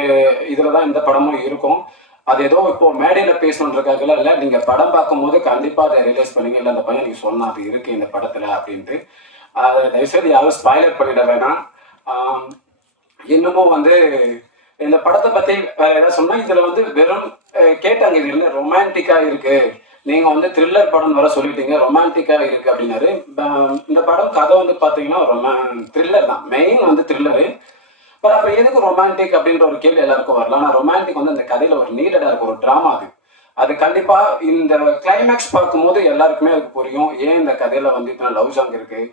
இதுலதான் இந்த படமும் இருக்கும். அது ஏதோ இப்போ மேடையில பேசணுன்றதுக்காக இல்ல, நீங்க படம் பார்க்கும் போது கண்டிப்பா அதை ரியலைஸ் பண்ணீங்க, இல்ல அந்த பையன் நீங்க சொன்னா அது இருக்கு இந்த படத்துல அப்படின்ட்டு. அதை தயவுசெய்து யாரும் ஸ்பாய்லர் பண்ணிட வேணாம். இன்னமும் வந்து இந்த படத்தை பற்றி வேற ஏதாவது சொன்னால் இதில் வந்து வெறும் கேட்டாங்க, இது இல்லை ரொமான்டிக்காக இருக்கு, நீங்கள் வந்து த்ரில்லர் படம் வர சொல்லிட்டீங்க, ரொமான்டிக்காக இருக்கு அப்படின்னாரு. இந்த படம் கதை வந்து பார்த்தீங்கன்னா த்ரில்லர் தான், மெயின் வந்து த்ரில்லரு. பட் அப்புறம் எதுக்கு ரொமான்டிக் அப்படின்ற ஒரு கேள்வி எல்லாருக்கும் வரலாம். ஆனால் ரொமான்டிக் வந்து அந்த கதையில் ஒரு நீடடாக இருக்கும், ஒரு ட்ராமா. அது கண்டிப்பாக இந்த கிளைமேக்ஸ் பார்க்கும்போது எல்லாருக்குமே அதுக்கு புரியும், ஏன் இந்த கதையில் வந்து இத்தனை லவ் சாங் இருக்குது,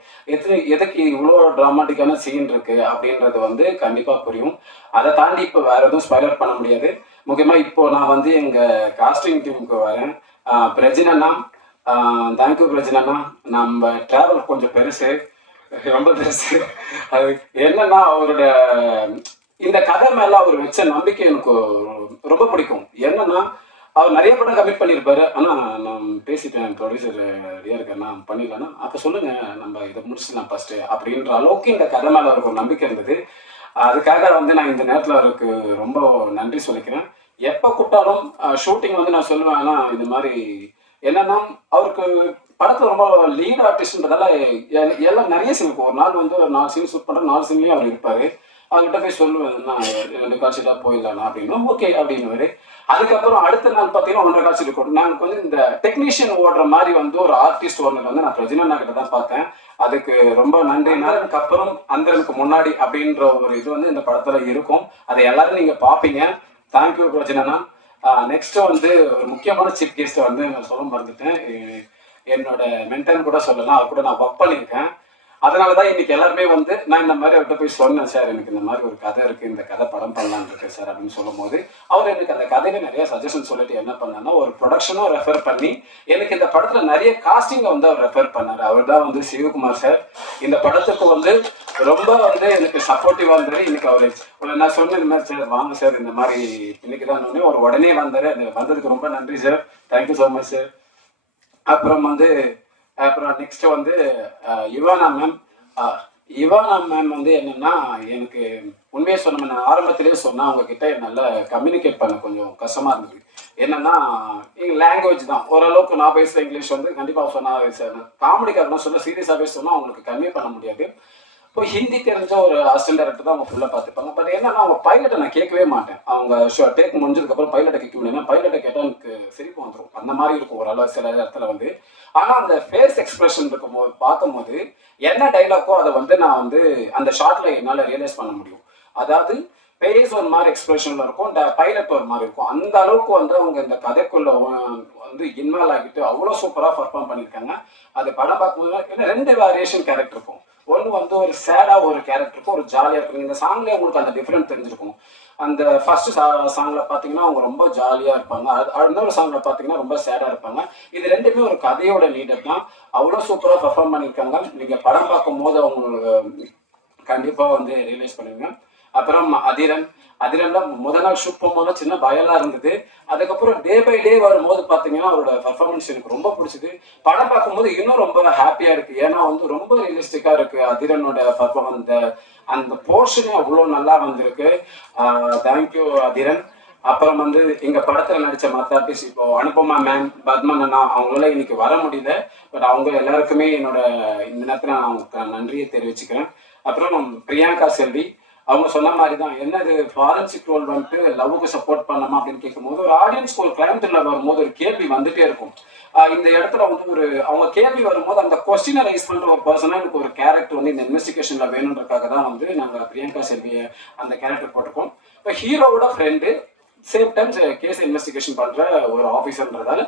எதுக்கு இவ்வளோ ட்ராமாட்டிக்கான சீன் இருக்குது அப்படின்றது வந்து கண்டிப்பாக புரியும். அதை தாண்டி இப்போ வேறு எதுவும் ஸ்பாய்லர் பண்ண முடியாது. முக்கியமாக இப்போ நான் வந்து எங்கள் காஸ்டிங் டீமுக்கு வரேன். பிரஜினண்ணா, தேங்க்யூ பிரஜினண்ணா. நம்ம ட்ராவல் கொஞ்சம் பெருசு, ரொம்ப பெருசு. அது என்னன்னா அவரோட இந்த கதை மேலே அவர் வச்ச நம்பிக்கை எனக்கு ரொம்ப பிடிக்கும். என்னன்னா அவர் நிறைய படம் கமிட் பண்ணியிருப்பாரு. ஆனால் நான் பேசிட்டேன், ப்ரொடியூசர் ரெடியாக இருக்கேன், நான் பண்ணிடலன்னா அப்போ சொல்லுங்கள், நம்ம இதை முடிச்சுக்கலாம் ஃபஸ்ட்டு அப்படின்ற அளவுக்கு இந்த கதை மேலே அவருக்கு ஒரு நம்பிக்கை இருந்தது. அதுக்காக வந்து நான் இந்த நேரத்தில் அவருக்கு ரொம்ப நன்றி சொல்லிக்கிறேன். எப்போ கூப்பிட்டாலும் ஷூட்டிங் வந்து நான் சொல்லுவேன். ஆனால் இது மாதிரி என்னன்னா அவருக்கு படத்தில் ரொம்ப லீட் ஆர்டிஸ்ட்ன்றதால எல்லாம் நிறைய சீன் இருக்கும். ஒரு நாள் வந்து ஒரு 4 சீன் ஷூட் பண்ணுற 4 சீன்லேயும் அவர் இருப்பார். அவர்கிட்ட போய் சொல்லுவேன், நான் 2 காட்சியாக போயிடலாம் அப்படின்னு, ஓகே அப்படின்னு. அதுக்கப்புறம் அடுத்த நாள் பார்த்தீங்கன்னா 1.5 காட்சி இருக்கும். நாங்கள் வந்து இந்த டெக்னீஷியன் ஓடுற மாதிரி வந்து ஒரு ஆர்டிஸ்ட் ஓனர் வந்து நான் பிரஜினா கிட்ட தான் பார்த்தேன். அதுக்கு ரொம்ப நன்றி. அதுக்கப்புறம் அந்தனுக்கு முன்னாடி அப்படின்ற ஒரு இது வந்து இந்த படத்தில் இருக்கும். அதை எல்லாரும் நீங்கள் பார்ப்பீங்க. தேங்க்யூ பிரஜினா. நெக்ஸ்ட் வந்து ஒரு முக்கியமான சீஃப் கெஸ்ட் வந்து நான் சொல்ல மறந்துட்டேன். என்னோட மென்டர் கூட சொல்லலாம், அவர் கூட நான் ஒர்க் பண்ணியிருக்கேன். அதனால தான் இன்னைக்கு எல்லாருமே வந்து நான் இந்த மாதிரி அவர்கிட்ட போய் சொன்னேன், சார் எனக்கு இந்த மாதிரி ஒரு கதை இருக்குது, இந்த கதை படம் பண்ணலான்னு இருக்கு சார் அப்படின்னு சொல்லும் போது அவர் எனக்கு அந்த கதையில நிறைய சஜஷன் சொல்லிட்டு என்ன பண்ணான்னா ஒரு ப்ரொடக்ஷனும் ரெஃபர் பண்ணி எனக்கு இந்த படத்தில் நிறைய காஸ்டிங்கை வந்து அவர் ரெஃபர் பண்ணார். அவர் தான் வந்து சிவகுமார் சார். இந்த படத்துக்கு வந்து ரொம்ப வந்து எனக்கு சப்போர்ட்டிவாக இருந்தார். இன்னைக்கு அவர் நான் சொன்ன இந்த மாதிரி சார் வாங்க சார் இந்த மாதிரி இன்னைக்கு தான் அவர் உடனே வந்தார். அது வந்ததுக்கு ரொம்ப நன்றி sir, thank you so much sir. அப்புறம் நெக்ஸ்ட் வந்து யுவானா மேம் வந்து என்னன்னா எனக்கு உண்மையை சொன்ன, நான் ஆரம்பத்திலேயே சொன்னேன், அவங்கக்கிட்ட நல்லா கம்யூனிகேட் பண்ண கொஞ்சம் கஷ்டமாக இருந்தது. என்னன்னா எங்கள் லாங்குவேஜ் தான் ஓரளவுக்கு நான் பேசுகிற இங்கிலீஷ் வந்து கண்டிப்பாக சொன்னால் காமெடிக்காரனா சொல்ல சீரியஸாகவே சொன்னால் அவங்களுக்கு கன்வே பண்ண முடியாது. இப்போ ஹிந்தி தெரிஞ்ச ஒரு அசிஸ்டன்ட் டைரக்டர் தான் அவங்க ஃபுல்லாக பார்த்துப்பாங்க. பட் என்னன்னா அவங்க பைலட்டை நான் கேட்கவே மாட்டேன். அவங்க டேக் முடிஞ்சதுக்கப்புறம் பைலட்டை கேட்க முடியும். பைலட்டை கேட்டால் எனக்கு சிரிப்பு வந்துடும், அந்த மாதிரி இருக்கும் ஓரளவு சில இடத்துல வந்து. ஆனால் அந்த ஃபேஸ் எக்ஸ்பிரஷன் இருக்கும்போது பார்க்கும்போது என்ன டைலாக்கோ அதை வந்து நான் வந்து அந்த ஷார்ட்ல என்னால் ரியலைஸ் பண்ண முடியும். அதாவது ஃபேஸ் ஒரு மாதிரி எக்ஸ்பிரஷன்ல இருக்கும், பைலட் ஒரு மாதிரி இருக்கும். அந்த அளவுக்கு வந்து அவங்க இந்த கதைக்குள்ள வந்து இன்வால்வ் ஆகிட்டு அவ்வளோ சூப்பராக பர்ஃபார்ம் பண்ணியிருக்காங்க. அது படம் பார்க்கும்போது 2 வேரியேஷன் கேரக்டர் இருக்கும். ஒன்று வந்து ஒரு சேடாக ஒரு கேரக்டருக்கும் ஒரு ஜாலியாக இருக்கும். இந்த சாங்லேயே உங்களுக்கு அந்த டிஃப்ரெண்ட் தெரிஞ்சிருக்கும். அந்த ஃபர்ஸ்ட் சாங்கில் பார்த்தீங்கன்னா அவங்க ரொம்ப ஜாலியாக இருப்பாங்க, இன்னொரு சாங்கில் பார்த்தீங்கன்னா ரொம்ப சேடாக இருப்பாங்க. இது ரெண்டுமே ஒரு கதையோட லீடர் தான். அவ்வளோ சூப்பராக பர்ஃபார்ம் பண்ணியிருக்காங்க. நீங்கள் படம் பார்க்கும் போது அவங்களுக்கு கண்டிப்பாக வந்து ரியலைஸ் பண்ணுவீங்க. அப்புறம் அதிரன்ல முதல் நாள் ஷூட் போகும்போது சின்ன பயலாக இருந்தது. அதுக்கப்புறம் டே பை டே வரும்போது பார்த்தீங்கன்னா அவரோட பர்ஃபார்மன்ஸ் எனக்கு ரொம்ப பிடிச்சது. படம் பார்க்கும்போது இன்னும் ரொம்ப ஹாப்பியாக இருக்குது. ஏன்னா வந்து ரொம்ப ரியலிஸ்டிக்காக இருக்குது அதிரனோட பர்ஃபார்மன்ஸ். அந்த போர்ஷனே அவ்வளோ நல்லா வந்திருக்கு. தேங்க்யூ அதிரன். அப்புறம் வந்து எங்கள் படத்தில் நடித்த மற்ற ஆர்டிஸ்ட் இப்போ அனுபமா மேம், பத்மன் அண்ணா அவங்களால இன்னைக்கு வர முடியல. பட் அவங்க எல்லாருக்குமே என்னோட இந்த நேரத்தில் நான் அவங்களுக்கு நன்றியை தெரிவிச்சுக்கிறேன். அப்புறம் பிரியங்கா செல்வி அவங்க சொன்ன மாதிரி தான், என்னது ஃபாரன்சிக் ரோல் வந்துட்டு லவ்வுக்கு சப்போர்ட் பண்ணலாமா அப்படின்னு கேட்கும்போது ஒரு ஆடியன்ஸ்க்கு ஒரு கிரைம் த்ரில்லர் வரும்போது ஒரு கேள்வி வந்துட்டே இருக்கும். இந்த இடத்துல வந்து அவங்க கேள்வி வரும்போது அந்த கொஸ்டினை ரைஸ் பண்ணுற ஒரு பர்சனாக எனக்கு ஒரு கேரக்டர் வந்து இந்த இன்வெஸ்டிகேஷனில் வேணுன்றதுக்காக தான் வந்து நாங்கள் பிரியங்கா செல்வியை அந்த கேரக்டர் போட்டிருக்கோம். இப்போ ஹீரோவோட friend same time case investigation பண்ணுற ஒரு ஆஃபீஸர்ன்றதால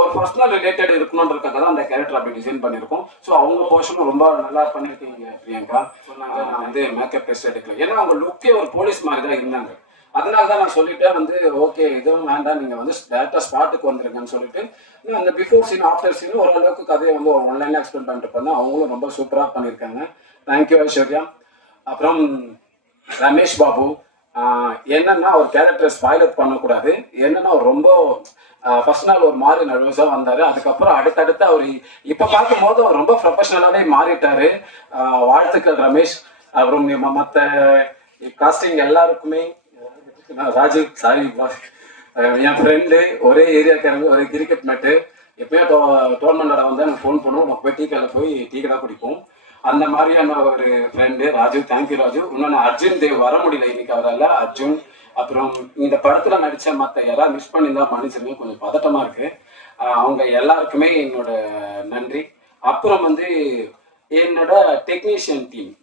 ஒரு பர்சனல் ரிலேட்டட் இருக்கணுன்றதுக்காக தான் அந்த கேரக்டர் அப்படி டிசைன் பண்ணியிருக்கோம். ஸோ அவங்க போர்ஷனும் ரொம்ப நல்லா பண்ணியிருக்கீங்க பிரியங்கா. சொன்னாங்க நான் வந்து மேக்கப் டெஸ்ட் எடுக்கல, ஏன்னா அவங்க லுக்கே ஒரு போலீஸ் மாதிரி தான் இருந்தாங்க. அதனால தான் நான் சொல்லிட்டேன் வந்து ஓகே இதுவும் வேண்டாம், நீங்கள் வந்து டேரக்டாக ஸ்பாட்டுக்கு வந்துருங்கன்னு சொல்லிட்டு நான் அந்த பிஃபோர் சீன் ஆஃப்டர் சீன் ஓரளவுக்கு கதையை வந்து ஆன்லைனில் எக்ஸ்பிளைன் பண்ணிட்டு பண்ணேன். அவங்களும் ரொம்ப சூப்பராக பண்ணியிருக்காங்க. தேங்க்யூ ஐஸ்வர்யா. அப்புறம் ரமேஷ் பாபு என்னன்னா ஒரு கேரக்டர் ஸ்பாய்லர் பண்ணக்கூடாது. என்னன்னா அவர் ரொம்ப ஃபர்ஸ்ட் நாள் ஒரு மாதிரி நர்வஸாக வந்தார். அதுக்கப்புறம் அடுத்தடுத்து அவர் இப்போ பார்க்கும்போது அவர் ரொம்ப ப்ரொஃபஷனலாகவே மாறிட்டார். வாழ்த்துக்கள் ரமேஷ். அப்புறம் மற்ற காஸ்டிங் எல்லாருக்குமே ராஜு சாரி என் ஃப்ரெண்டு, ஒரே ஏரியாக்காரங்க, ஒரே கிரிக்கெட் மேட்டு. எப்பயும் டோர்னமெண்ட் வந்து எனக்கு ஃபோன் பண்ணுவோம், நம்ம போய் டீ கடையில் போய் டீ கடை குடிப்போம். அந்த மாதிரியான ஒரு ஃப்ரெண்டு ராஜு. தேங்க்யூ ராஜு. இன்னொன்று அர்ஜுன் தேவ் வர முடியல இன்னைக்கு, அவரால். அர்ஜுன், அப்புறம் இந்த படத்தில் நடித்த மற்ற யாராவது மிஸ் பண்ணியிருந்தா மன்னிச்சிருங்க, கொஞ்சம் பதட்டமாக இருக்குது. அவங்க எல்லாருக்குமே என்னோட நன்றி. அப்புறம் வந்து என்னோட டெக்னீஷியன் டீம்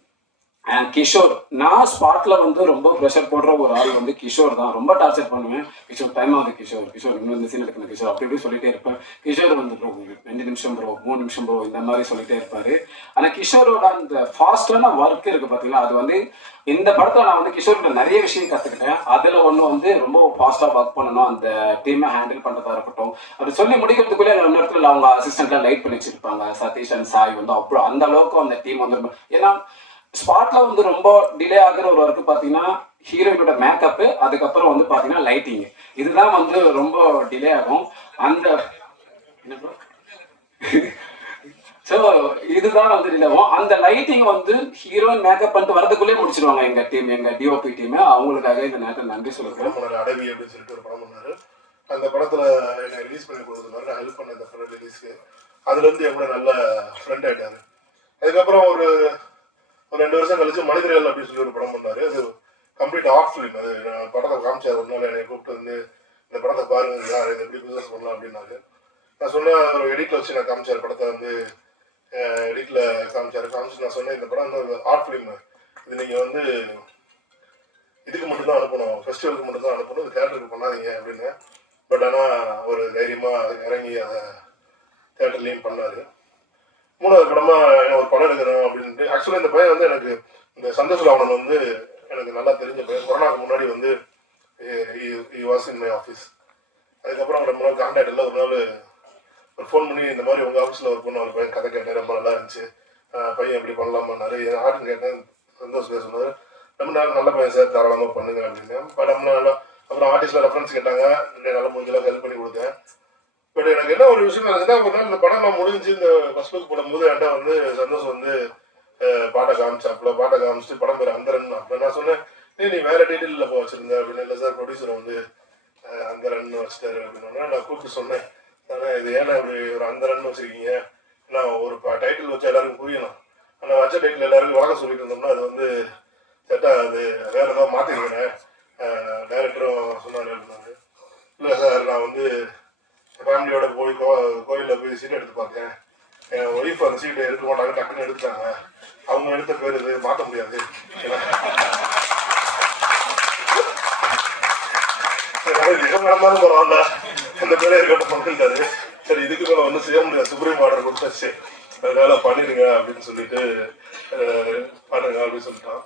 கிஷோர். நான் ஸ்பாட்ல வந்து ரொம்ப ப்ரெஷர் போடுற ஒரு ஆள் வந்து கிஷோர் தான். ரொம்ப டார்ச்சர் பண்ணுவேன். கிஷோர் டைம் ஆகுது, கிஷோர் இன்னும் இந்த சீன் எடுக்கணும் கிஷோர், அப்படி இப்படி சொல்லிட்டே இருப்பேன். கிஷோர் வந்து ப்ரோ 2 நிமிஷம் ப்ரோ 3 நிமிஷம் ப்ரோ இந்த மாதிரி சொல்லிட்டே இருப்பாரு. ஆனால் கிஷோரோட அந்த ஃபாஸ்டான ஒர்க் இருக்கு பார்த்தீங்களா, அது வந்து இந்த படத்தில் நான் வந்து கிஷோர்கிட்ட நிறைய விஷயம் கற்றுக்கிட்டேன். அதில் ஒன்று வந்து ரொம்ப ஃபாஸ்ட்டாக ஒர்க் பண்ணணும், அந்த டீமை ஹேண்டில் பண்ணுறதா இருக்கட்டும். அப்படி சொல்லி முடிக்கிறதுக்குள்ளே அந்த இடத்துல அவங்க அசிஸ்டண்ட்லாம் லைட் பண்ணி வச்சிருப்பாங்க. சதீஷ் அண்ட் சாய் வந்து அவ்வளோ அந்த அளவுக்கு அந்த டீம் வந்து, ஏன்னா ஸ்பாட்ல வந்து ரொம்ப டிலே ஆகுற ஒரு ஒர்க்கு பார்த்தீங்கன்னா ஹீரோயினோட மேக்கப்பு, அதுக்கப்புறம் வந்து பார்த்தீங்கன்னா லைட்டிங், இதுதான் வந்து ரொம்ப டிலே ஆகும். அந்த ஸோ இதுதான் வந்து டிலே ஆகும். அந்த லைட்டிங் வந்து ஹீரோயின் மேக்கப் பண்ணிட்டு வரதுக்குள்ளே முடிச்சிருவாங்க எங்க டீம், எங்க டிஓபி டீம். அவங்களுக்காக இந்த நேரத்தில் நன்றி சொல்லுறேன். அடவி அப்படின்னு சொல்லிட்டு ஒரு படம் பண்ணாரு. அந்த படத்துல என்னை ரிலீஸ் பண்ணி கொடுத்துருந்தாரு. நான் ஹெல்ப் பண்ண இந்த படம் ரிலீஸ்க்கு. அதுல இருந்து எவ்வளோ நல்ல ஃப்ரெண்ட் ஆயிட்டாரு. அதுக்கப்புறம் ஒரு 2 வருஷம் கழிச்சு மனிதர்கள் அப்படின்னு சொல்லி ஒரு படம் பண்ணாரு. அது கம்ப்ளீட் ஆர்ட் ஃபிலிம். அது படத்தை காமிச்சார். ஒரு நாள் என்னை கூப்பிட்டு வந்து இந்த படத்தை பாருங்க சார், இது எப்படி பிஸ்னஸ் பண்ணலாம் அப்படின்னாரு. நான் சொன்னேன், ஒரு எடிட்டில் வச்சு நான் காமிச்சார் படத்தை வந்து எடிட்டில் காமிச்சு நான் சொன்னேன், இந்த படம் வந்து ஆர்ட் ஃபிலிம், இது நீங்கள் வந்து இதுக்கு மட்டும்தான் அனுப்பணும், ஃபெஸ்டிவலுக்கு மட்டும்தான் அனுப்பணும், இது தேட்டருக்கு பண்ணாதீங்க அப்படின்னு. பட் ஆனால் ஒரு தைரியமாக இறங்கி அதை தேட்டர்லேயும் பண்ணார். 3வது படமா ஒரு படம் எடுக்கணும் அப்படின்ட்டு. ஆக்சுவலாக இந்த பையன் வந்து எனக்கு இந்த சந்தோஷ் ராவணன் வந்து எனக்கு நல்லா தெரிஞ்ச பையன். கொரோனாக்கு முன்னாடி வந்து வாஸ் இன் மை ஆஃபீஸ். அதுக்கப்புறம் ரொம்ப நாள் கான்டாக்ட் இல்லை. ஒரு நாள் ஒரு ஃபோன் பண்ணி இந்த மாதிரி உங்கள் ஆஃபீஸில் ஒர்க் பண்ண ஒரு பையன் கதை கேட்டேன், ரொம்ப நல்லா இருந்துச்சு, பையன் எப்படி பண்ணலாமான்னாரு. ஆர்ட்னு கேட்டேன், சந்தோஷ் பேர் சொன்னார், ரொம்ப நாள் நல்ல பையன் சார், தாராளமாக பண்ணுங்க அப்படின்னு. பட் ரொம்ப நல்லா அப்புறம் ஆர்டிஸ்டில் ரெஃபரன்ஸ் கேட்டாங்க, நல்ல முடிஞ்சளவுக்கு ஹெல்ப் பண்ணி கொடுத்தேன். பட் எனக்கு என்ன ஒரு விஷயம் இருக்குன்னா, ஒரு நாள் இந்த படம் நான் முடிஞ்சு இந்த ஃபர்ஸ்ட் லுக் போடும்போது என்கிட்ட வந்து சந்தோஷம் வந்து பாட்டை காமிச்சாப்புல, பாட்டை காமிச்சிட்டு படம் பேர் அந்தரன். அப்போ நான் சொன்னேன், நீ வேற டீட்டெயிலில் போ வச்சிருந்தேன் அப்படின்னு. இல்லை சார், ப்ரொடியூசர் வந்து அந்தரன் வச்சுட்டாரு அப்படின்னா. நான் கூப்பிட்டு சொன்னேன், ஆனால் இது ஏன்னா இப்படி ஒரு அந்தரன் வச்சிருக்கீங்க, நான் ஒரு டைட்டில் வச்சு எல்லாருக்கும் புரியணும், ஆனால் வச்ச டைட்டில் எல்லாருக்கும் வழக்கம் சொல்லிட்டு இருந்தோம்னா அது வந்து செட்டாக அது வேற ஏதாவது மாற்றிருக்கேன். டைரக்டரும் சொன்னார் அப்படின்னாரு. இல்லை சார், நான் வந்து ஃபேமிலியோட போய் கோயிலில் போய் சீட் எடுத்து பார்த்தேன், என் ஒய்ஃப் அந்த சீட்டை எடுக்க மாட்டாங்க, டக்குன்னு எடுத்துட்டாங்க, அவங்க எடுத்த பேர் இது மாற்ற முடியாது, நடந்தாலும் பரவாயில்ல அந்த பேரை இருக்கட்டும் பண்ணிட்டாரு. சரி, இதுக்கு மேலே ஒன்றும் செய்ய முடியாது, சுப்ரீம் ஆர்டர் கொடுத்தாச்சு, அதனால பண்ணிடுங்க அப்படின்னு சொல்லிட்டு பண்ணுங்க அப்படின்னு சொல்லிட்டான்.